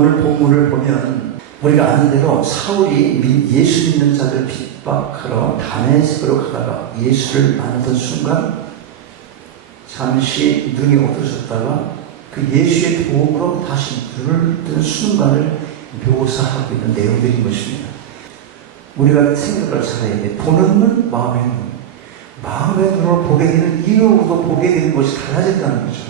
오늘 본문을 보면 우리가 아는 대로 사울이 예수 믿는 자들 핍박하러 다메섹으로 가다가 예수를 만나던 순간 잠시 눈이 어두워졌다가 그 예수의 도움으로 다시 눈을 뜨는 순간을 묘사하고 있는 내용들인 것입니다. 우리가 생각을 잘해야 돼. 보는 눈, 마음의 눈. 마음의 눈으로 보게 되는 이유로도 보게 되는 것이 달라진다는 거죠.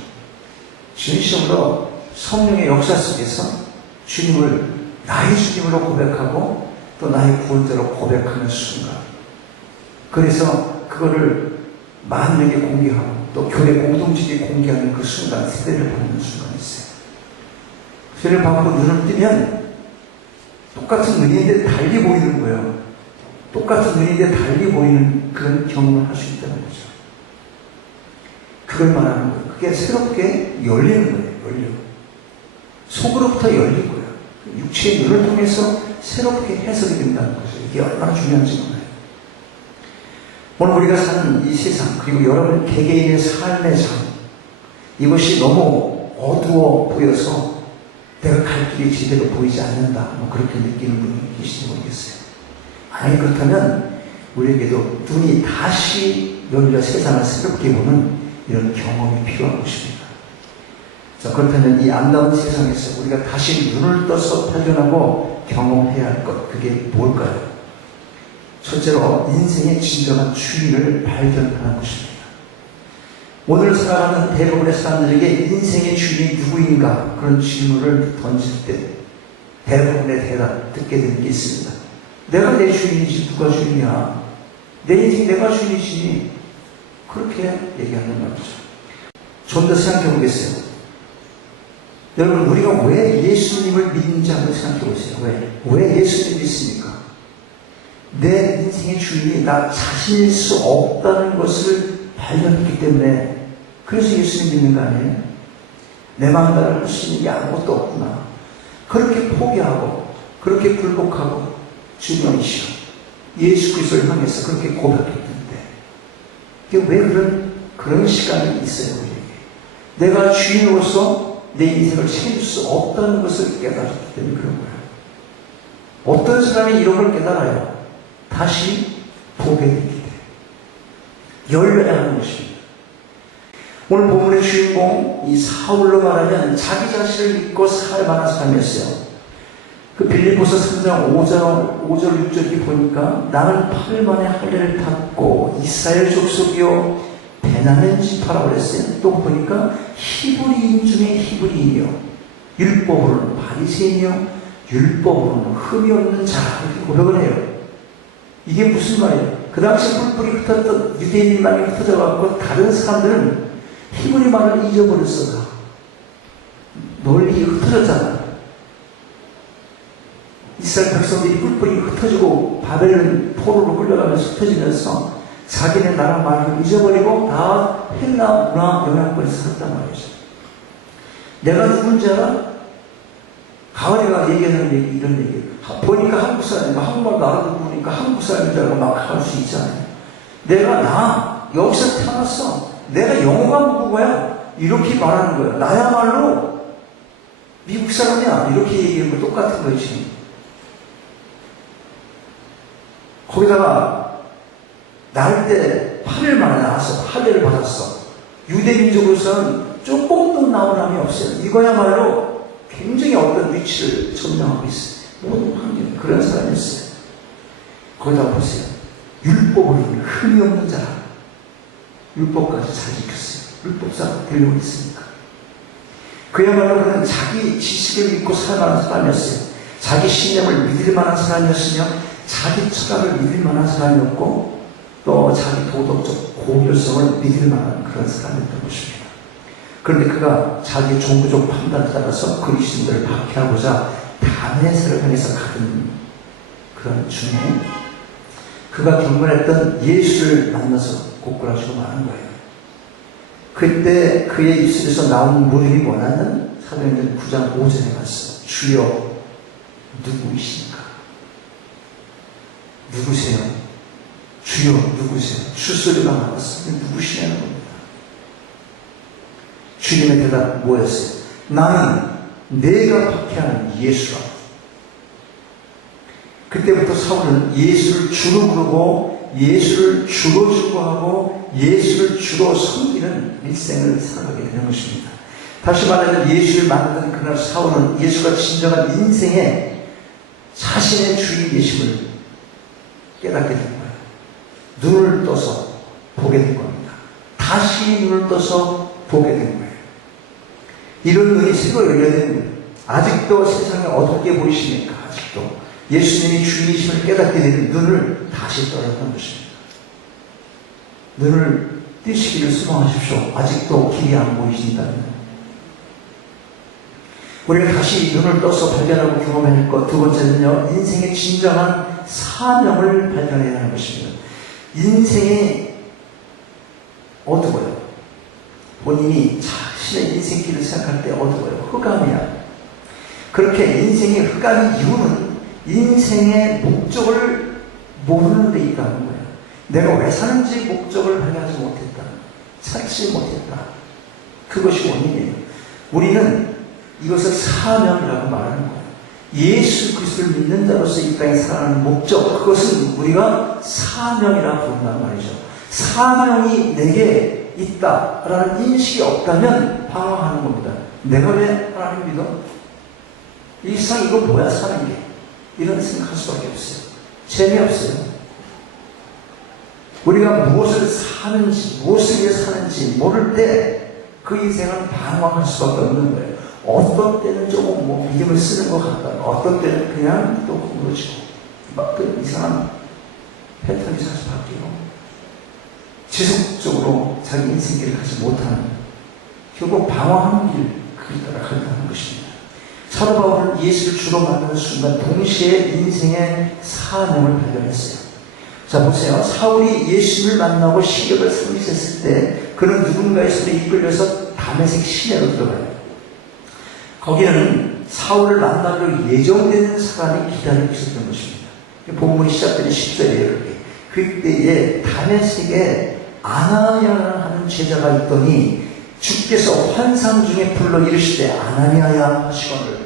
진심으로 성령의 역사 속에서 주님을 나의 주님으로 고백하고 또 나의 구원자로 고백하는 순간, 그래서 그거를 만명에 공개하고 또 교회 공동체에 공개하는 그 순간, 세례를 받는 순간이 있어요. 세례를 받고 눈을 뜨면 똑같은 눈인데 달리 보이는 거예요. 똑같은 눈인데 달리 보이는 그런 경험을 할 수 있다는 거죠. 그걸 말하는 거예요. 그게 새롭게 열리는 거예요. 속으로부터 열리고요. 육체의 눈을 통해서 새롭게 해석이 된다는 거죠. 이게 얼마나 중요한지 몰라요. 오늘 우리가 사는 이 세상, 그리고 여러분 개개인의 삶의 삶, 이것이 너무 어두워 보여서 내가 갈 길이 제대로 보이지 않는다, 그렇게 느끼는 분이 계실지 모르겠어요. 아니, 그렇다면 우리에게도 눈이 다시 열려 세상을 새롭게 보는 이런 경험이 필요한 것입니다. 자, 그렇다면 이 아름다운 세상에서 우리가 다시 눈을 떠서 발견하고 경험해야 할 것, 그게 뭘까요? 첫째로 인생의 진정한 주인을 발견하는 것입니다. 오늘 살아가는 대부분의 사람들에게 인생의 주인이 누구인가, 그런 질문을 던질 때 대부분의 대답 듣게 되는 게 있습니다. 내가 내 주인이지 누가 주인이야. 내 인생 내가 주인이지. 그렇게 얘기하는 말이죠. 좀 더 생각해 보겠어요. 여러분, 우리가 왜 예수님을 믿는지 한번 생각해 보세요. 왜 예수님을 믿습니까? 내 인생의 주인이 나 자신일 수 없다는 것을 발견했기 때문에, 그래서 예수님 믿는 거 아니에요? 내 마음대로 할 수 있는 게 아무것도 없구나. 그렇게 포기하고 그렇게 굴복하고 주님이시여 예수 그리스도를 향해서 그렇게 고백했는데, 이게 왜 그런 시간이 있어요, 우리에게? 내가 주인으로서 내 인생을 책임질 수 없다는 것을 깨달았기 때문에 그런 거예요. 어떤 사람이 이런 걸 깨달아요? 다시 보게 되기 때문에 열려야 하는 것입니다. 오늘 본문의 주인공 이 사울로 말하면 자기 자신을 믿고 살 만한 사람이었어요. 그 빌립보서 3장 5절 6절이 보니까 나는 8일 만에 할례를 탔고 이스라엘 족속이요 베냐민 지파라고 그랬어요. 또 보니까 히브리인 중에 히브리인이요 율법으로는 바리새인이요 율법으로는 흠이 없는 자, 이렇게 고백을 해요. 이게 무슨 말이에요? 그 당시 뿔뿔이 흩어졌던 유대인만이 흩어져 갖고 다른 사람들은 히브리 말을 잊어버렸어. 널리 흩어졌잖아. 이스라엘 백성들이 뿔뿔이 흩어지고 바벨론 포로로 끌려가면서 흩어지면서 자기네 나라 말을 잊어버리고 다 헬라 문화 영향권에 살았단 말이죠. 내가 누군지 알아? 가을이가 얘기하는 얘기, 이런 얘기. 보니까 한국 사람인가, 한국말도 알아듣고 한국 사람인 줄 알고 막 할 수 있잖아요. 나 여기서 태어났어. 내가 영어가 모국어야. 이렇게 말하는 거야. 나야말로 미국 사람이야. 이렇게 얘기하는 거 똑같은 거지. 거기다가 날 때 8일 만에 나왔어. 할례를 받았어. 유대민족으로서는 조금도 나오남이 없어요. 이거야말로 굉장히 어떤 위치를 점령하고 있어요. 모든 환경, 그런 사람이었어요. 거기다가 보세요. 율법으로는 흠이 없는 자라. 율법까지 잘 지켰어요. 율법상 되려고 했으니까. 그야말로 그는 자기 지식을 믿고 살만한 사람이었어요. 자기 신념을 믿을 만한 사람이었으며 자기 철학을 믿을 만한 사람이었고 또 자기 도덕적 고결성을 믿을 만한 그런 사람이었던 것입니다. 그런데 그가 자기 종교적 판단에 따라서 그리스도인들을 박해하고자 다메섹을 향해서 가던 그런 중에 그가 경건했던 예수를 만나서 고꾸라지고 마는 거예요. 그때 그의 입술에서 나온 물음이 뭐냐면 사도행전 9장 5절에 갔어. 주여 누구이십니까? 누구세요? 주여 누구세요? 주소리가 나왔어. 누구시냐는 겁니다. 주님의 대답 뭐였어요? 나는 내가 박해하는 예수라. 그때부터 사울은 예수를 주로 부르고 예수를 주로 증거하고 예수를 주로 섬기는 일생을 살아가게 되는 것입니다. 다시 말하면 예수를 만나던 그날 사울은 예수가 진정한 인생의 자신의 주인이심을 깨닫게 된 거예요. 눈을 떠서 보게 된 겁니다. 다시 눈을 떠서 보게 된 거예요. 이런 눈이 새로 열려야 되는 거예요. 아직도 세상에 어둡게 보이십니까? 아직도 예수님이 주인이심을 깨닫게 되는 눈을 다시 떠야 하는 것입니다. 눈을 뜨시기를 소망하십시오. 아직도 길이 안 보이신다면. 우리가 다시 눈을 떠서 발견하고 경험해낼 것. 두 번째는요, 인생의 진정한 사명을 발견해야 하는 것입니다. 인생이 어두워요. 본인이 자신의 인생길을 생각할 때 어두워요. 흑암이야. 그렇게 인생이 흑암인 이유는 인생의 목적을 모르는 데 있다는 거예요. 내가 왜 사는지 목적을 발견하지 못했다. 찾지 못했다. 그것이 원인이에요. 우리는 이것을 사명이라고 말하는 거예요. 예수 그리스도를 믿는 자로서 이 땅에 살아가는 목적, 그것은 우리가 사명이라고 부른단 말이죠. 사명이 내게 있다라는 인식이 없다면 방황하는 겁니다. 내가 왜 하나님 믿어? 이 세상 이거 뭐야 사는 게? 이런 생각할 수밖에 없어요. 재미없어요. 우리가 무엇을 사는지, 무엇을 위해 사는지 모를 때 그 인생은 방황할 수밖에 없는 거예요. 어떤 때는 조금 믿음을 쓰는 것 같다. 어떤 때는 그냥 또 구부러지고 막 그 이상한 패턴이 자주 바뀌고 지속적으로 자기 인생길을 가지 못하는, 결국 방황하는 길 따라 간다는 것입니다. 사도 바울은 예수를 주로 만나는 순간 동시에 인생의 사명을 발견했어요. 자 보세요. 사울이 예수를 만나고 시력을 상실했을 때 그는 누군가의 손에 이끌려서 다메섹 시내로 들어가요. 거기에는 사울을 만나기로 예정되는 사람이 기다리고 있었던 것입니다. 본문이 시작되는 10절이에요. 그때에 다메섹에 아나니아라 하는 제자가 있더니 주께서 환상 중에 불러 이르시되 아나니아야 하시거늘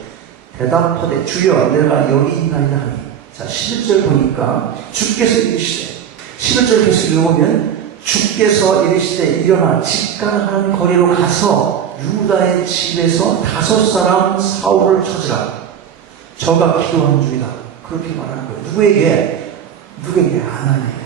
대답하되 주여 내가 여기 있나이다 하니. 자 11절 보니까 주께서 이르시되, 11절 계속 읽어보면 주께서 이르시되 일어나 직간하는 거리로 가서 유다의 집에서 5사람 사울을 찾으라. 저가 기도하는 중이다. 그렇게 말하는 거예요. 누구에게? 아나니아에게.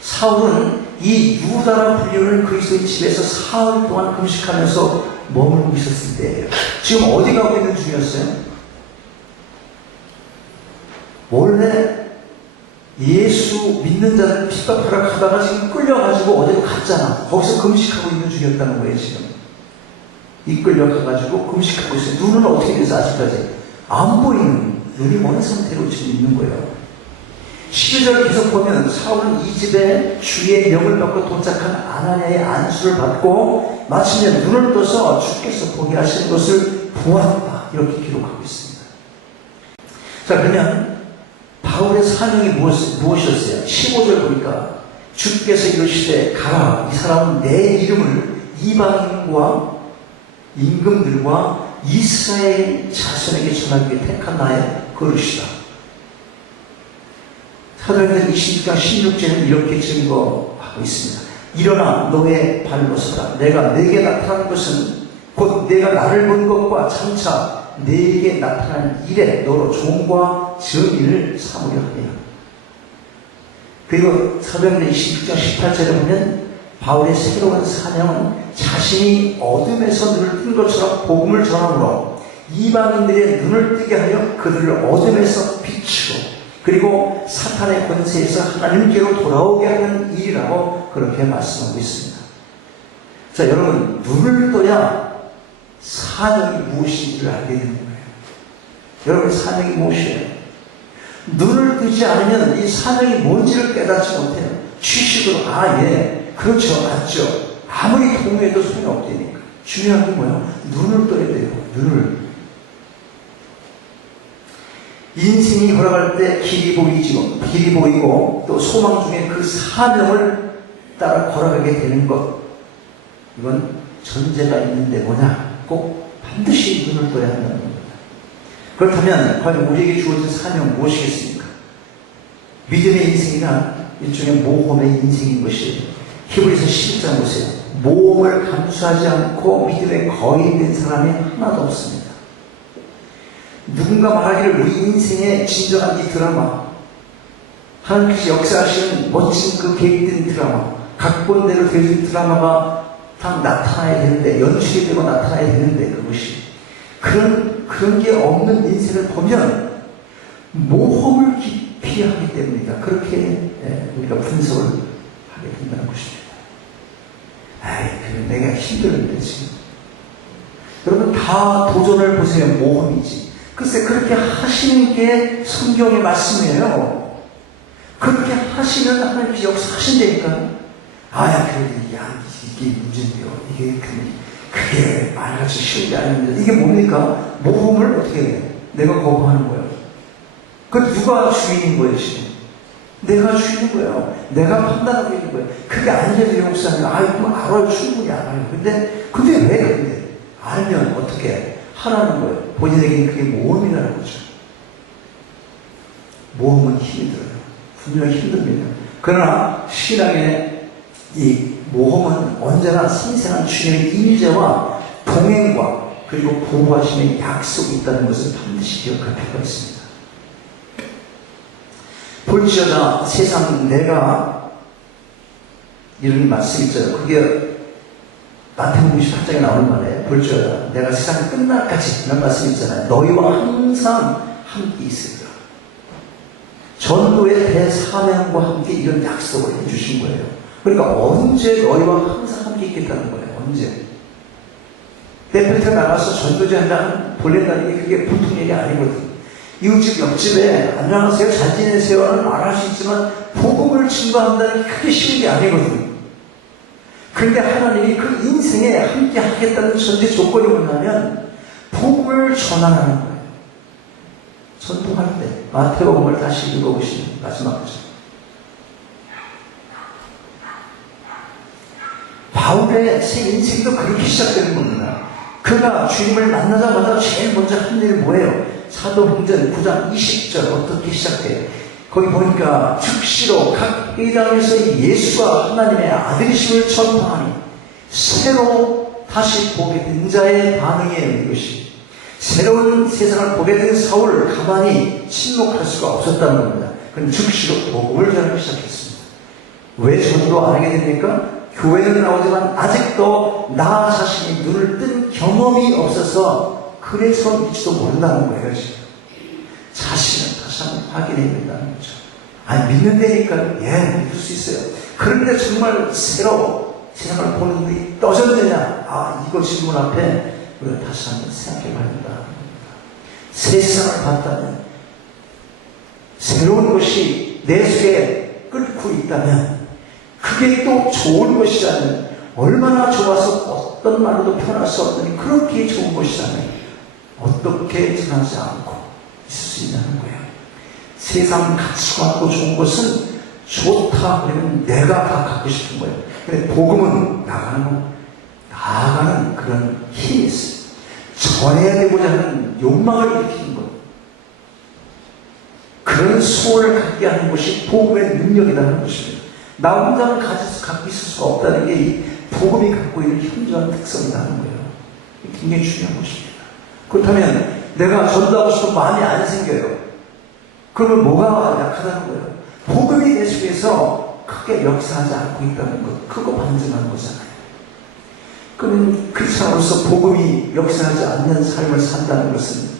사울은 이 유다라 불리는 그리스도의 집에서 사흘 동안 금식하면서 머물고 있었을 때예요. 지금 어디 가고 있는 중이었어요? 원래 예수 믿는 자를 핍박하러 가다가 지금 끌려가지고 어디로 갔잖아. 거기서 금식하고 있는 중이었다는 거예요. 지금 이끌려가가지고 금식하고 있어요. 눈은 어떻게 돼서 아직까지 안 보이는, 눈이 먼 상태로 지금 있는 거예요. 12절 계속 보면 사울은 이 집에 주의 명을 받고 도착한 아나니아의 안수를 받고 마침내 눈을 떠서 주께서 보게 하시는 것을 보았다. 이렇게 기록하고 있습니다. 자 그러면 바울의 사명이 무엇이었어요? 15절 보니까 주께서 이르시되 가라. 이 사람은 내 이름을 이방인과 임금들과 이스라엘 자손에게 전하기 위해 택한 나의 그릇이다. 사도행전 26장 16절은 이렇게 증거하고 있습니다. 일어나 너의 발로 서라. 내가 내게 나타난 것은 곧 내가 나를 본 것과 장차 내게 나타난 일에 너로 종과 증인을 삼으려 하며. 그리고 사도행전 26장 18절에 보면 바울의 새로운 사명은 자신이 어둠에서 눈을 뜬 것처럼 복음을 전함으로 이방인들의 눈을 뜨게 하여 그들을 어둠에서 비추고 그리고 사탄의 권세에서 하나님께로 돌아오게 하는 일이라고 그렇게 말씀하고 있습니다. 자 여러분, 눈을 떠야 사명이 무엇인지를 알게 되는 거예요. 여러분의 사명이 무엇이에요? 눈을 뜨지 않으면 이 사명이 뭔지를 깨닫지 못해요. 취식으로 예 그렇죠 맞죠 아무리 동요해도 소용이 없다니까. 중요한 게 뭐예요? 눈을 떠야 돼요. 눈을. 인생이 걸어갈 때 길이 보이고 또 소망 중에 그 사명을 따라 걸어가게 되는 것, 이건 전제가 있는데 뭐냐? 꼭 반드시 눈을 떠야 한다는 겁니다. 그렇다면 과연 우리에게 주어진 사명은 무엇이겠습니까? 믿음의 인생이란 일종의 모험의 인생인 것이 히브리서 11장 보세요. 모험을 감수하지 않고 믿음에 거인된 사람이 하나도 없습니다. 누군가 말하기를 우리 인생의 진정한 이 드라마, 하나님께서 역사하시는 멋진 그 계획된 드라마, 각본대로 되어진 드라마가 딱 나타나야 되는데, 연출이 되고 나타나야 되는데, 그것이 그런 게 없는 인생을 보면 모험을 깊이 하기 때문이다. 그렇게 우리가 분석을 하게 된다는 것입니다. 그래 내가 힘들는데 지금. 여러분 다 도전을 보세요. 모험이지. 글쎄 그렇게 하시는 게 성경의 말씀이에요. 그렇게 하시면 하나님께서 역사하신다니까. 그래도 이게 문제인데요. 그게 말같이 쉬운 게 아닙니다. 이게 뭡니까? 모험을 어떻게 해요? 내가 거부하는 거예요. 그 누가 주인인 거예요, 지금? 내가 주인인 거예요. 내가 판단하고 있는 거예요. 그게 아니죠, 목사님. 그럼 알아요. 충분히 알아요. 근데 왜 알면 어떻게 하라는 거예요? 본인에게는 그게 모험이라는 거죠. 모험은 힘이 들어요. 분명히 힘듭니다. 그러나 신앙의 이 모험은 언제나 생생한 주님의 임재와 동행과 그리고 보호하심의 약속이 있다는 것을 반드시 기억할 필요가 있습니다. 볼지어다 세상 내가 이런 말씀이 있어요. 그게 마태복음 28장에 나오는 말에 볼지어다 내가 세상 끝날까지 이런 말씀이 있잖아요. 너희와 항상 함께 있으리라. 전도의 대사명과 함께 이런 약속을 해주신 거예요. 그러니까 언제 너희와 항상 함께 있겠다는 거예요. 언제. 대표한테 나가서 전도지 한다는 볼렌다는 게 그게 보통 일이 아니거든. 이웃집 옆집에 안녕하세요 잘 지내세요는 말할 수 있지만 복음을 증거한다는 게 크게 쉬운 게 아니거든. 그런데 하나님이 그 인생에 함께 하겠다는 전제 조건이 뭐냐면 복음을 전하는 거예요. 전도할 때 마태복음을 다시 읽어보시면 마지막 구절. 바울의 새 인생도 그렇게 시작되는 겁니다. 그가 주님을 만나자마자 제일 먼저 한 일이 뭐예요? 사도행전 9장 20절 어떻게 시작돼요? 거기 보니까 즉시로 각 회당에서 예수가 하나님의 아들이심을 전파하니 새로 다시 보게 된 자의 반응이에요. 이것이 새로운 세상을 보게 된 사울을 가만히 침묵할 수가 없었다는 겁니다. 그럼 즉시로 복음을 전하기 시작했습니다. 왜 전도 안 하게 됩니까? 교회는 나오지만 아직도 나 자신이 눈을 뜬 경험이 없어서 그래서 믿지도 모른다는 거예요. 지금 자신을 다시 한번 확인해야 된다는 거죠. 믿는다니까 믿을 수 있어요. 그런데 정말 새로 세상을 보는 눈이 떠졌느냐? 이거 질문 앞에 우리가 다시 한번 생각해 봐야 된다는 겁니다. 새 세상을 봤다면 새로운 것이 내 속에 끓고 있다면 그게 또 좋은 것이라면 얼마나 좋아서 어떤 말로도 표현할 수 없는 그렇게 좋은 것이라면 어떻게 전하지 않고 있을 수 있냐는 거예요. 세상 가치가 없고 좋은 것은 좋다 그러면 내가 다 갖고 싶은 거예요. 근데 복음은 나아가는 그런 힘이 있어요. 전해야 되고자 하는 욕망을 일으키는 것. 그런 소원을 갖게 하는 것이 복음의 능력이라는 것입니다. 나 혼자는 갖고 있을 수가 없다는 게 이 복음이 갖고 있는 현저한 특성이라는 거예요. 굉장히 중요한 것입니다. 그렇다면 내가 전도하고 싶은 마음이 안 생겨요. 그러면 뭐가 약하다는 거예요? 복음이 내 속에서 크게 역사하지 않고 있다는 것. 그거 반증하는 거잖아요. 그러면 크리스찬으로서 복음이 역사하지 않는 삶을 산다는 것은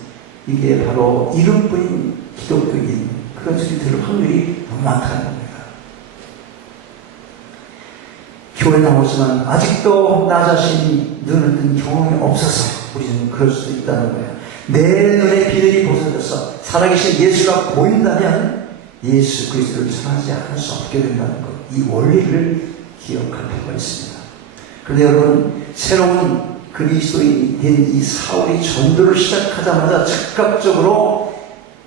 이게 바로 이름뿐인 기독교인 그런 소리 들을 확률이 너무 많다는 겁니다. 교회 나오지만 아직도 나 자신이 눈을 뜬 경험이 없어서 우리는 그럴 수도 있다는 거예요. 내 눈에 비늘이 벗어져서 살아계신 예수가 보인다면 예수 그리스도를 전하지 않을 수 없게 된다는 것. 이 원리를 기억할 필요가 있습니다. 그런데 여러분 새로운 그리스도인이 된 이 사울이 전도를 시작하자마자 즉각적으로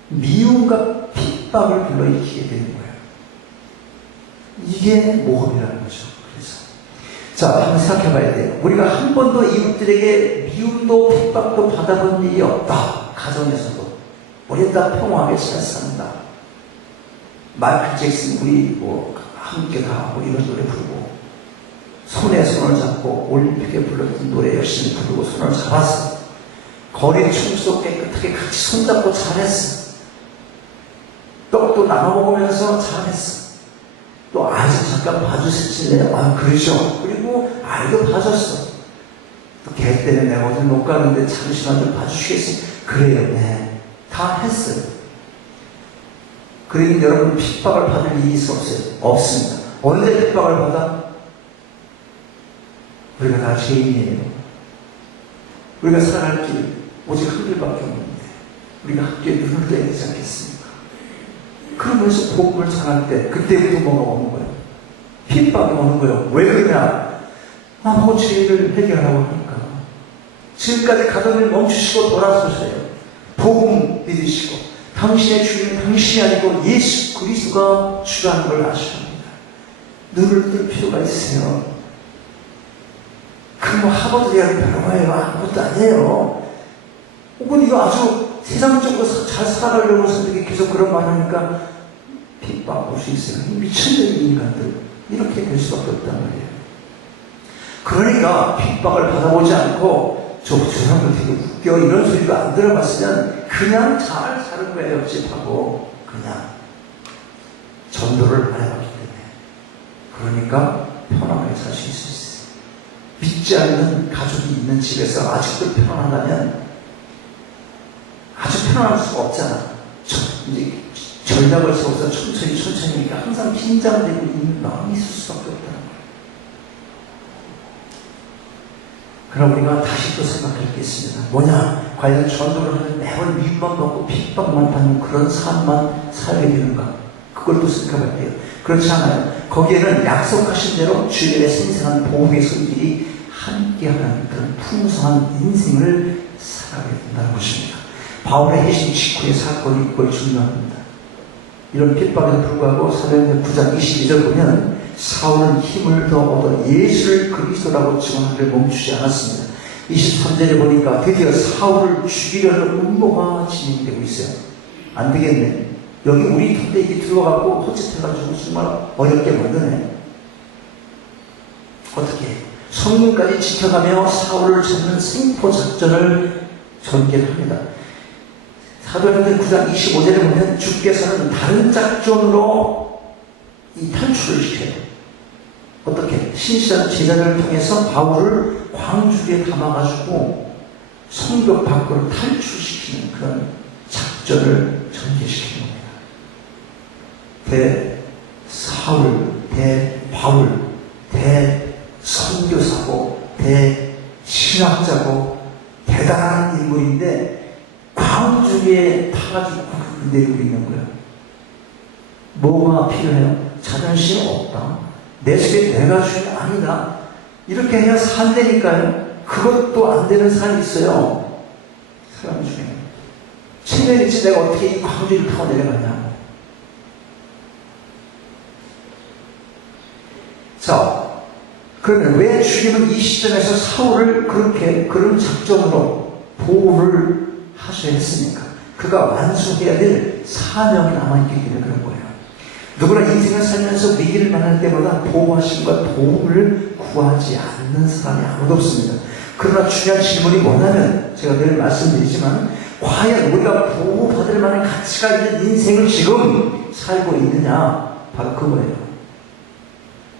미움과 핍박을 불러일으키게 되는 거예요. 이게 모험이라는 거죠. 그래서 자, 한번 생각해 봐야 돼요. 우리가 한 번도 이웃들에게 미움도 핍박도 받아본 일이 없다. 가정에서도. 우리 다 평화하게 잘 산다. 마이클 잭슨, 우리 함께 가고 이런 노래 부르고, 손에 손을 잡고 올림픽에 불렀던 노래 열심히 부르고 손을 잡았어. 거리 청소 깨끗하게 같이 손잡고 잘했어. 떡도 나눠 먹으면서 잘했어. 또 아이도 잠깐 봐주실지, 그러죠. 그리고 아이도 봐줬어. 또 걔 때문에 내가 어디 못 가는데 잠시만 좀 봐주시겠어요? 그래요, 네. 다 했어요. 그러니 여러분 핍박을 받을 일이 없어요? 없습니다. 언제 핍박을 받아? 우리가 다 죄인이에요. 우리가 살아갈 길 오직 한 길밖에 없는데 우리가 함께 눈을 떠야 되지 않겠습니까? 그러면서 복음을 전할 때 그때부터 뭐가 오는 거예요? 핍박이 오는 거예요. 왜 그러냐? 뭐 죄를 해결하고 하니까. 지금까지 가던 일 멈추시고 돌아서세요. 복음 믿으시고 당신의 주님은 당신이 아니고 예수 그리스도가 주라는 걸 아셔야 합니다. 눈을 뜰 필요가 있으세요. 그 하버드 대학이 별거예요. 아무것도 아니에요. 혹은 이거 아주 세상적으로 잘 살아가려고 해서 이렇게 계속 그런 말 하니까 핍박 올 수 있어요. 미천적인 인간들. 이렇게 될 수밖에 없단 말이에요. 그러니까 핍박을 받아보지 않고 저 사람들 되게 웃겨 이런 소리도 안 들어봤으면 그냥 잘 사는 거예요. 옆집하고 그냥 전도를 안 해봤기 때문에. 그러니까 편안하게 살 수 있어요. 믿지 않는 가족이 있는 집에서 아직도 편안하다면 아주 편안할 수가 없잖아. 이제 전략을 세워서 천천히 하니까 항상 긴장되고 있는 마음이 있을 수밖에 없다는 거예요. 그럼 우리가 다시 또 생각하겠습니다. 뭐냐? 과연 전도를 하면 매번 위임만 받고 핍박만 받는 그런 삶만 살게 되는가? 그걸 또 생각할게요. 그렇지 않아요. 거기에는 약속하신 대로 주님의 생생한 보호의 손길이 함께하는 그런 풍성한 인생을 살아가야 된다는 것입니다. 바울의 회심 직후의 사건이 이걸 중요합니다. 이런 핍박에도 불구하고 사도행전 9장 22절 보면 사울은 힘을 더 얻어 예수를 그리스도라고 증언하기를 멈추지 않았습니다. 23절에 보니까 드디어 사울을 죽이려는 음모가 진행되고 있어요. 안 되겠네. 여기 우리 ton대 이게 들어가고 헛짓해가지고 정말 어렵게 만드네. 어떻게 해요? 성문까지 지켜가며 사울을 잡는 생포 작전을 전개합니다. 사도행전 9장 25절에 보면 주께서는 다른 작전으로 이 탈출을 시켜요. 어떻게? 신실한 제자들을 통해서 바울을 광주리에 담아가지고 성벽 밖으로 탈출시키는 그런 작전을 전개시키는 겁니다. 대사울, 대바울, 대선교사고, 대신학자고, 대단한 인물인데 광주리에 타가지고 내리고 있는 거예요. 뭐가 필요해요? 자존심 없다. 내 속에 내가 주인 아니다. 이렇게 해야 산다니까요. 그것도 안 되는 사람이 있어요. 사람 중에. 체면 있지 내가 어떻게 이 광주리를 타고 내려가냐. 자, 그러면 왜 주님은 이 시점에서 사울을 그렇게 그런 작전으로 보호를 하셔야 했습니까? 그가 완수해야 될 사명이 남아있기 때문에 그런 거예요. 누구나 인생을 살면서 위기를 만날 때마다 보호하심과 도움을 구하지 않는 사람이 아무도 없습니다. 그러나 중요한 질문이 뭐냐면 제가 늘 말씀드리지만 과연 우리가 보호받을 만한 가치가 있는 인생을 지금 살고 있느냐? 바로 그거예요.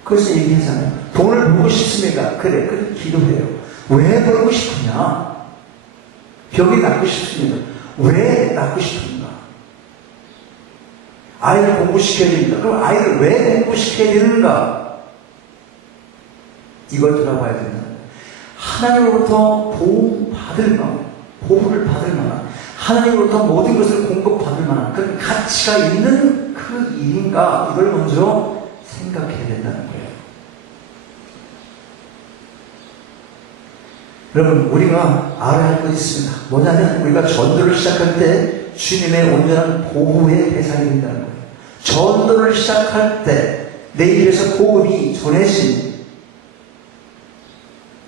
그래서 얘기하잖아요. 돈을 벌고 싶습니까? 그래 기도해요. 왜 벌고 싶으냐? 병이 낫고 싶습니다. 왜 낫고 싶은가? 아이를 공부시켜야 됩니다. 그럼 아이를 왜 공부시켜야 되는가? 이걸 돌아봐야 된다. 하나님으로부터 보호를 받을 만한, 하나님으로부터 모든 것을 공급받을 만한 그런 가치가 있는 그 일인가? 이걸 먼저 생각해야 된다는 거예요. 여러분, 우리가 알아야 할 것이 있습니다. 뭐냐면 우리가 전도를 시작할 때 주님의 온전한 보호의 대상이 된다는 거예요. 전도를 시작할 때 내 입에서 복음이 전해진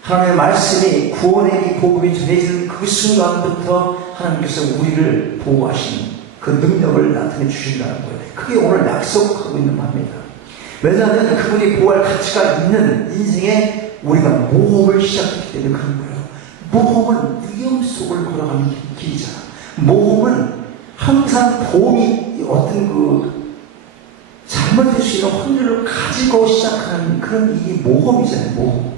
하나님의 말씀이 구원의 이 복음이 전해지는 그 순간부터 하나님께서 우리를 보호하시는 그 능력을 나타내 주신다는 거예요. 그게 오늘 약속하고 있는 바입니다. 왜냐하면 그분이 보호할 가치가 있는 인생에 우리가 모험을 시작했기 때문에 그런 거예요. 모험은 위험 속을 걸어가는 길이잖아. 모험은 항상 도움이 어떤 그 잘못될 수 있는 확률을 가지고 시작하는 그런 이 모험이잖아요. 모험.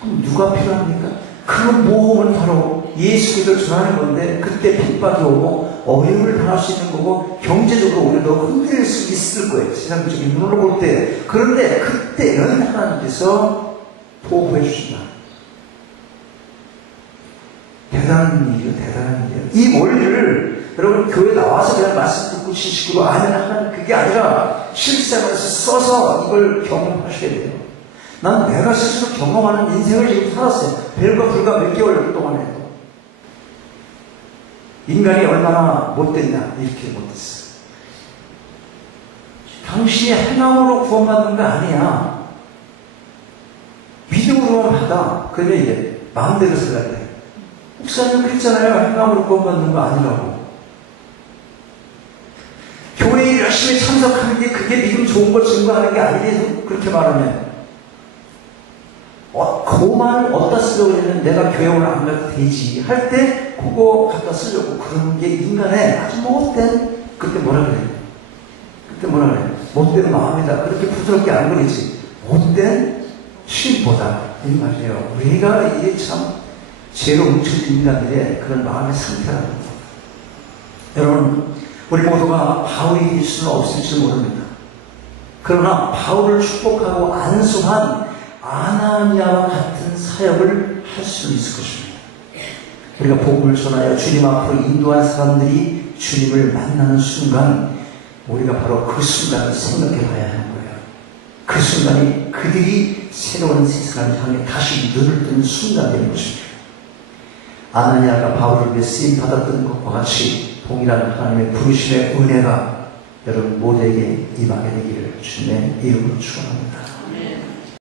그럼 누가 필요합니까? 그 모험은 바로 예수 그리스도를 전하는 건데, 그때 핍박이 오고 어려움을 당할 수 있는 거고 경제적으로 우리도 흔들릴 수 있을 거예요. 세상적인 눈으로 볼 때. 그런데 그때는 하나님께서 보호해 주신다. 대단한 일이에요. 대단한 일이에요. 이 원리를 여러분 교회 나와서 그냥 말씀 듣고 지식으로 아는 하는 그게 아니라 실생활에서 써서 이걸 경험하셔야 돼요. 난 내가 스스로 경험하는 인생을 지금 살았어요. 별과 불과 몇 개월 동안에도. 인간이 얼마나 못됐냐, 이렇게 못됐어. 당신이 행함으로 구원받는 거 아니야. 믿음으로만 받아. 그러면 이제 마음대로 살아야 돼. 목사님 그랬잖아요. 행함으로 구원받는 거 아니라고. 교회에 열심히 참석하는 게 그게 믿음 좋은 걸 증거하는 게 아니래서 그렇게 말하면 그 말을 어디다 쓰려고 했냐면 내가 교회 오늘 안 가도 되지 할 때 그거 갖다 쓰려고 그러는 게 인간의 아주 못된, 그때 뭐라 그래요? 그때 뭐라 그래요? 못된 마음이다. 그렇게 부드럽게 안 그러지. 못된 신보다 이 말이에요. 우리가 이게 참 죄로 뭉쳐진 인간들의 그런 마음의 상태라는 거죠. 여러분, 우리 모두가 바울이 될 수는 없을지 모릅니다. 그러나 바울을 축복하고 안수한 아나니아와 같은 사역을 할 수 있을 것입니다. 우리가 복음을 전하여 주님 앞으로 인도한 사람들이 주님을 만나는 순간, 우리가 바로 그 순간을 생각해 봐야 하는 거예요. 그 순간이 그들이 새로운 세상을 향해 다시 눈을 뜨는 순간이 되는 것입니다. 아나니아가 바울을 위해 쓰임 받았던 것과 같이 동일한 하나님의 부르심의 은혜가 여러분 모두에게 임하게 되기를 주님의 이름으로 축원합니다.